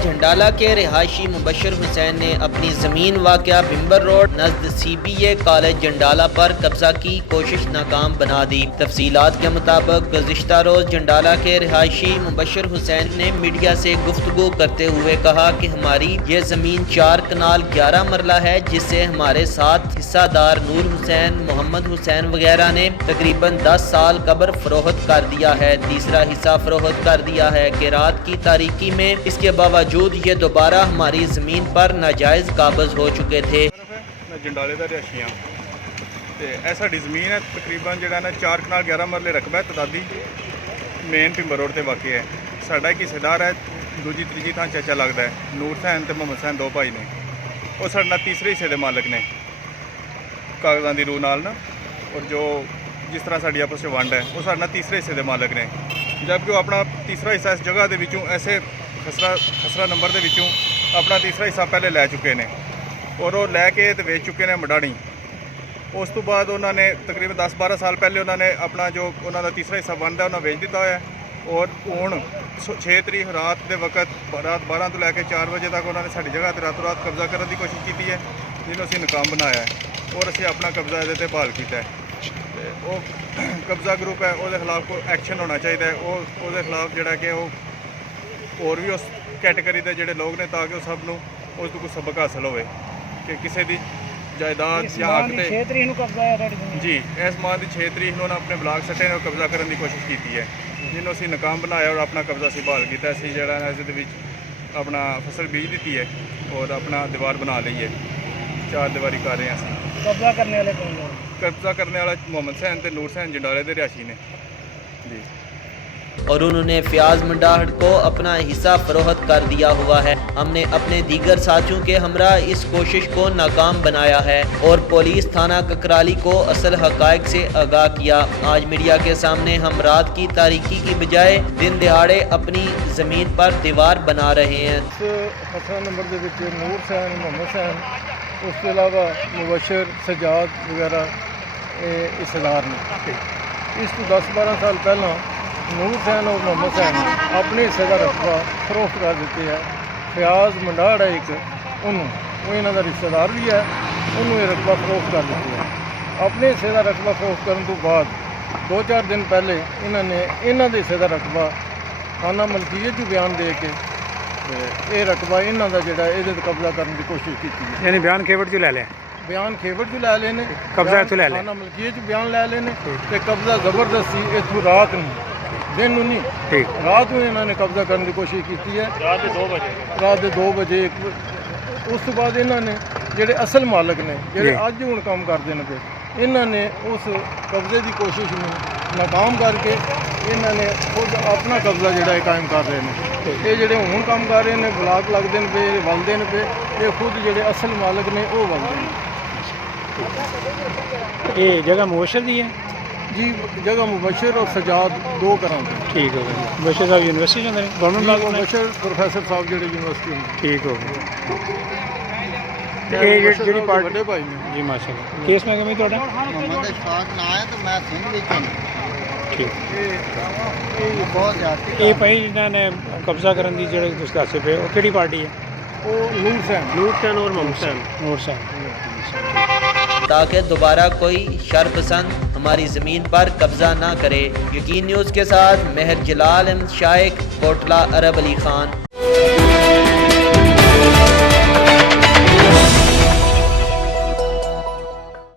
झंडाला के रिहायशी मुबशर हुसैन ने अपनी ज़मीन वाक़या बिम्बर रोड नज़द CBA कॉलेज झंडाला पर कब्जा की कोशिश नाकाम बना दी। तफसीलात के मुताबिक गुज़िश्ता रोज़ झंडाला के रिहायशी मुबशर हुसैन ने मीडिया से गुफ्तगू करते हुए कहा कि हमारी ये ज़मीन 4 कनाल 11 मरला है, जिससे हमारे साथ हिस्सादार नूर हुसैन, मोहम्मद हुसैन वगैरह ने तकरीबन 10 साल कब्र फरोख्त कर दिया है। तीसरा हिस्सा फरोख्त कर दिया है कि रात की तारीकी में इसके बावजूद ये दोबारा हमारी ज़मीन पर नाजायज़ काबज़ हो चुके थे। मैं जंडाले का रिहायशी हाँ तो यह साड़ी ज़मीन है तकरीबन जो ना 4 कनाल 11 मरले रकबा है तदादी मेन पिंबर रोड से वाक़ है। साडा एक हिस्सेदार है, दूजी तीजी थां चाचा लगता है नूर हुसैन तो मोहम्मद हुसैन, 2 भाई ने। वो साडे नाल तीसरे हिस्से के मालिक ने कागज़ां दी रूह नाल ना, और जो जिस तरह साड़ी आपस में वंड है वो साडे नाल तीसरे हिस्से के मालिक ने, जबकि वो अपना तीसरा हिस्सा इस जगह के विचों ऐसे खसरा नंबर के विचों अपना तीसरा हिस्सा पहले लै चुके हैं और वो लैके तो वेच चुके हैं मडाणी। उस तो बाद उन्होंने तकरीबन 10-12 साल पहले उन्होंने अपना जो उन्होंने तीसरा हिस्सा बनता है उन्होंने वेच दिता है और हुण 6 तरीक रात के वक्त रात 12 तो लैके 4 बजे तक उन्होंने साड़ी जगह पर रातों रात कब्जा करने की कोशिश की है, जिन्होंने असीं नाकाम बनाया है और असीं अपना कब्जा ये बहाल किया है। वो कब्जा ग्रुप है, वो खिलाफ कोई एक्शन होना चाहिए, वो खिलाफ जोड़ा कि और भी उस कैटेगरी के जोड़े लोग ने, ताकि वो सब उस कुछ सबक हासिल हो कि किसी की जायदाद या हक जी इस माह की 6 तरीक उन्होंने अपने ब्लाक सट्टे ने कब्जा करने की कोशिश की है, जिन्होंने असीं नाकाम बनाया और अपना कब्जा असीं बहाल किया। असीं जिहड़ा इस अपना फसल बीज दी है और अपना दीवार बना ली है, 4 दीवारी कर रहे हैं असीं। कब्जा करने वाले कौन है? कब्जा करने वाला मोहम्मद हुसैन तो नूर हुसैन जंडाले के रिहायशी ने जी। और उन्होंने फयाज मंडाहट को अपना हिस्सा फरोख्त कर दिया हुआ है। हमने अपने दीगर साथियों के हमरा इस कोशिश को नाकाम बनाया है और पुलिस थाना ककराली को असल हकायक से आगाह किया। आज मीडिया के सामने हम रात की तारीकी की बजाय दिन दिहाड़े अपनी ज़मीन पर दीवार बना रहे हैं। खसरा नंबर के नूर हुसैन, मोहम्मद हुसैन, उसके अलावा मुबशर, सजाद वगैरह हिस्सेदार ने। इस तो 10-12 साल पहला नूर हुसैन और मोहम्मद हुसैन ने अपने हिस्से का रकबा फरोख्त कर दिते है। फयाज मंडाड़ है एक, वो इन्हों का रिश्तेदार भी है, उन्होंने ये रकबा फरोख्त कर दिते है। अपने हिस्से का रकबा फरोख्त करने तो बाद 2-4 दिन पहले इन्होंने इन्हों के हिस्से का रकबा थाना मलकीयत जो बयान दे के ये रकबा इन्हों का जोड़ा ये कब्जा करने की कोशिश की है। यानी बयान खेवड़ जो लै लिया, बयान खेवड़ जो लै लेने, कब्जा इत्थों लै लिया, थाना मलकीयत जो बयान लै लेने ते कब्जा जबरदस्ती इत्थों रात नहीं दिन नहीं ठीक रात में इन्होंने कब्जा करने की कोशिश की है। रात के 2 बजे उस तो बाद इन्होंने जोड़े असल मालिक ने जोड़े अज हूँ काम करते हैं पे, इन्होंने उस कब्जे की कोशिश में नाकाम करके इन्होंने खुद अपना कब्जा जोड़ा कायम कर रहे हैं। ये जोड़े हूँ काम कर रहे हैं ब्लाक लगते हैं पे, वलते हैं पे, ये खुद जोड़े असल मालिक ने वो वलते हैं। ये जगह मुबशर दी है जी, जगह मुबशर और सजाद 2 घरों ठीक हो गया। मुबशर साहब यूनिवर्सिटी जाते हैं गवर्नमेंट ब्लाक में, मुबशर प्रोफैसर साहब जो यूनिवर्सिटी में ठीक हो गया। ये जी पार्टी बड़े भाई ने जी माशाल्लाह। केस में कमी थोड़ा मोहम्मद इशफाक ना है तो मैं सिंह भी ठीक ये बहुत ज़्यादा ये भाई जिन्होंने कब्जा करने की जो दस्तासे पे वो किहड़ी पार्टी है? वो नूर हुसैन और मोहम्मद हुसैन। नूर हुसैन, ताकि दोबारा कोई शरपसंद हमारी ज़मीन पर कब्जा ना करे। यकीन न्यूज़ के साथ मेहर जलाल अहमद शाइक, कोटला अरब अली खान।